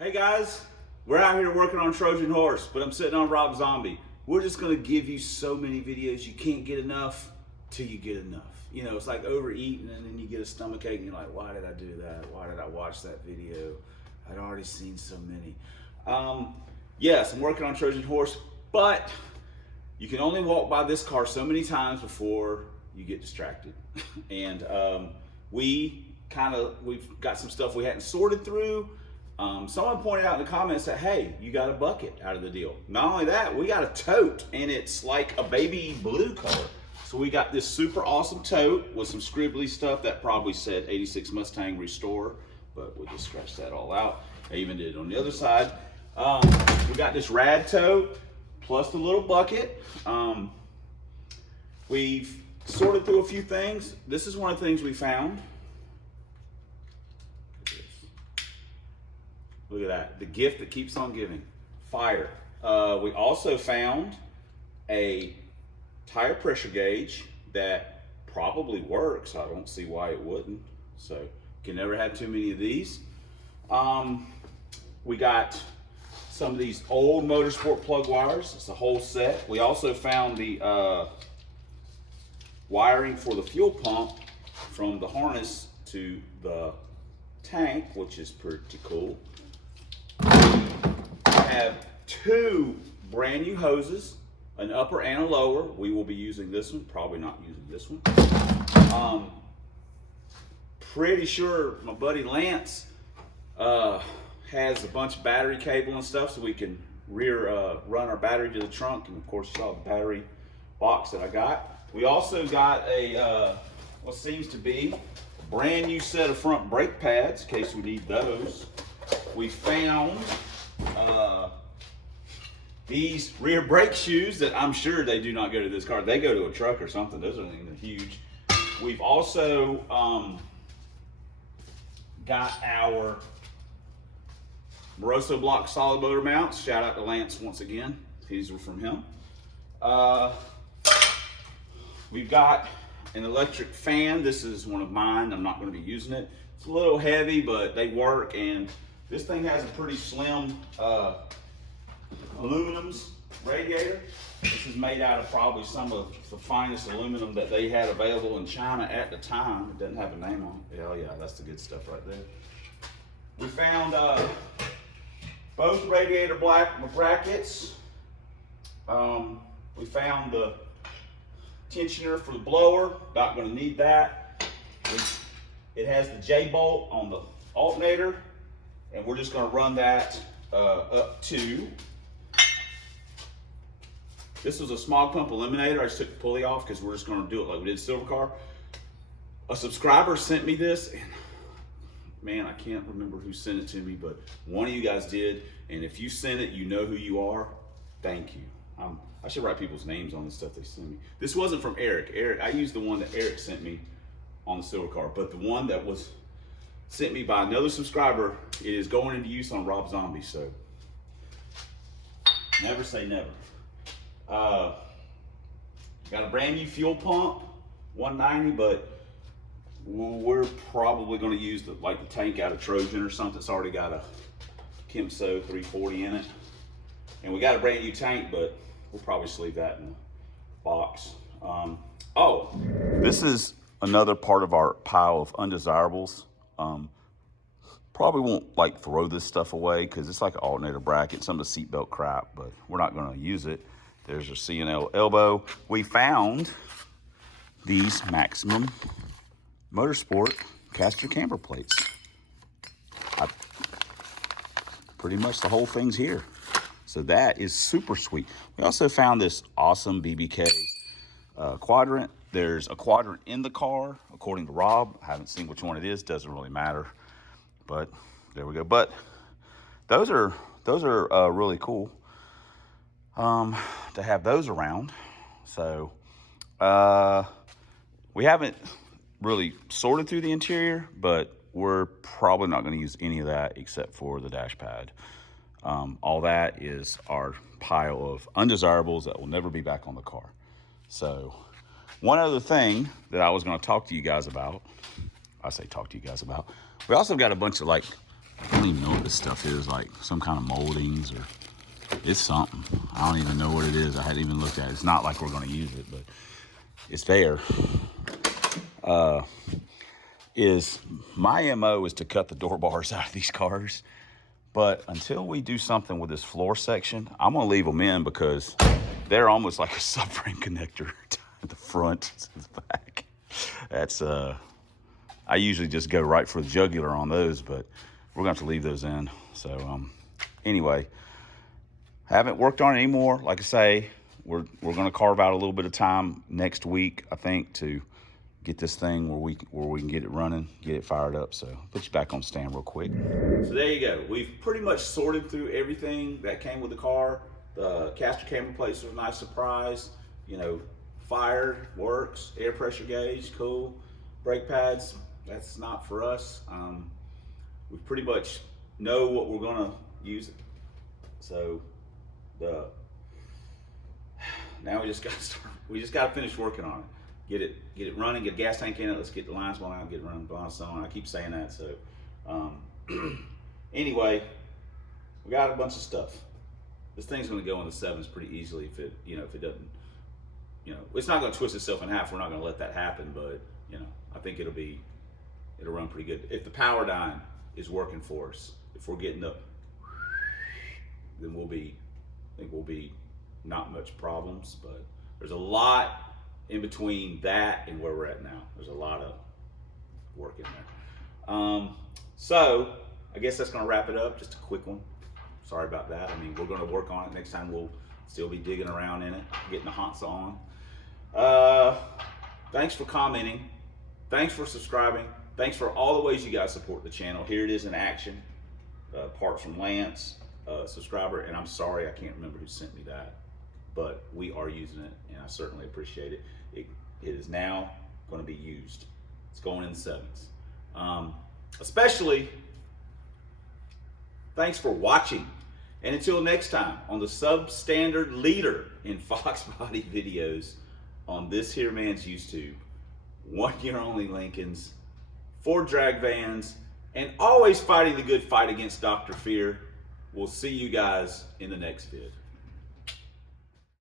Hey guys, we're out here working on Trojan Horse, but I'm sitting on Rob Zombie. We're just gonna give you so many videos, you can't get enough till you get enough. You know, it's like overeating and then you get a stomach ache and you're like, why did I do that? Why did I watch that video? I'd already seen so many. Yes, I'm working on Trojan Horse, but you can only walk by this car so many times before you get distracted. And we've got some stuff we hadn't sorted through. Someone pointed out in the comments that, hey, you got a bucket out of the deal. Not only that, we got a tote, and it's like a baby blue color. So we got this super awesome tote with some scribbly stuff that probably said 86 Mustang Restore, but we'll just scratch that all out. I even did it on the other side. We got this rad tote, plus the little bucket. We've sorted through a few things. This is one of the things we found. Look at that, the gift that keeps on giving, fire. We also found a tire pressure gauge that probably works. I don't see why it wouldn't. So you can never have too many of these. We got some of these old motorsport plug wires. It's a whole set. We also found the wiring for the fuel pump from the harness to the tank, which is pretty cool. I have two brand new hoses, an upper and a lower. We will be using this one, probably not using this one. Pretty sure my buddy Lance has a bunch of battery cable and stuff so we can run our battery to the trunk, and of course you saw the battery box that I got. We also got a what seems to be a brand new set of front brake pads in case we need those. We found these rear brake shoes that I'm sure they do not go to this car. They go to a truck or something. Those are huge. We've also got our Moroso block solid motor mounts. Shout out to Lance once again. These are from him. We've got an electric fan. This is one of mine. I'm not going to be using it. It's a little heavy, but they work, and this thing has a pretty slim aluminum radiator. This is made out of probably some of the finest aluminum that they had available in China at the time. It doesn't have a name on it. Hell yeah, that's the good stuff right there. We found both radiator brackets. We found the tensioner for the blower. Not going to need that. It has the J-bolt on the alternator, and we're just going to run that up to. This was a smog pump eliminator. I just took the pulley off because we're just going to do it like we did Silver Car. A subscriber sent me this, and man, I can't remember who sent it to me, but one of you guys did. And if you sent it, you know who you are. Thank you. I should write people's names on the stuff they send me. This wasn't from Eric. I used the one that Eric sent me on the Silver Car, but the one that was sent me by another subscriber, it is going into use on Rob Zombie, so never say never. Got a brand new fuel pump, 190, but we're probably going to use the tank out of Trojan or something. It's already got a Kemso 340 in it. And we got a brand new tank, but we'll probably just leave that in the box. Oh, this is another part of our pile of undesirables. Probably won't throw this stuff away because it's like an alternator bracket, some of the seatbelt crap, but we're not going to use it. There's your C&L elbow. We found these Maximum Motorsport caster camber plates. Pretty much the whole thing's here. So that is super sweet. We also found this awesome BBK quadrant. There's a quadrant in the car, according to Rob. I haven't seen which one it is, doesn't really matter. But there we go. But those are really cool to have those around. So we haven't really sorted through the interior, but we're probably not going to use any of that except for the dash pad. All that is our pile of undesirables that will never be back on the car. So one other thing that I was going to talk to you guys about, we also got a bunch of I don't even know what this stuff is, like some kind of moldings or it's something. I don't even know what it is. I hadn't even looked at it. It's not like we're gonna use it, but it's there. My MO is to cut the door bars out of these cars. But until we do something with this floor section, I'm gonna leave them in because they're almost like a subframe connector at the front to the back. That's, I usually just go right for the jugular on those, but we're gonna have to leave those in. So anyway, haven't worked on it anymore. Like I say, we're gonna carve out a little bit of time next week, I think, to get this thing where we can get it running, get it fired up. So put you back on stand real quick. So there you go. We've pretty much sorted through everything that came with the car. The caster camber plates were a nice surprise. You know, fired, works, air pressure gauge, cool. Brake pads, that's not for us. We pretty much know what we're gonna use it. So now we just gotta start. We just gotta finish working on it. Get it running, get a gas tank in it, let's get the lines blown out, get it running, blown on. I keep saying that, so anyway, we got a bunch of stuff. This thing's gonna go in the sevens pretty easily if it doesn't, it's not gonna twist itself in half. We're not gonna let that happen, but I think it'll run pretty good. If the power dyne is working for us, if we're getting up, then we'll be not much problems, but there's a lot in between that and where we're at now. There's a lot of work in there. So I guess that's gonna wrap it up. Just a quick one. Sorry about that. I mean, we're gonna work on it. Next time we'll still be digging around in it, getting the haunts on. Thanks for commenting. Thanks for subscribing. Thanks for all the ways you guys support the channel. Here it is in action. Parts from Lance, subscriber, and I'm sorry, I can't remember who sent me that, but we are using it, and I certainly appreciate it. It is now going to be used. It's going in the sevens. Especially, thanks for watching. And until next time, on the substandard leader in Fox body videos on this here man's YouTube, 1 year only Lincolns, 4 drag vans, and always fighting the good fight against Dr. Fear. We'll see you guys in the next vid.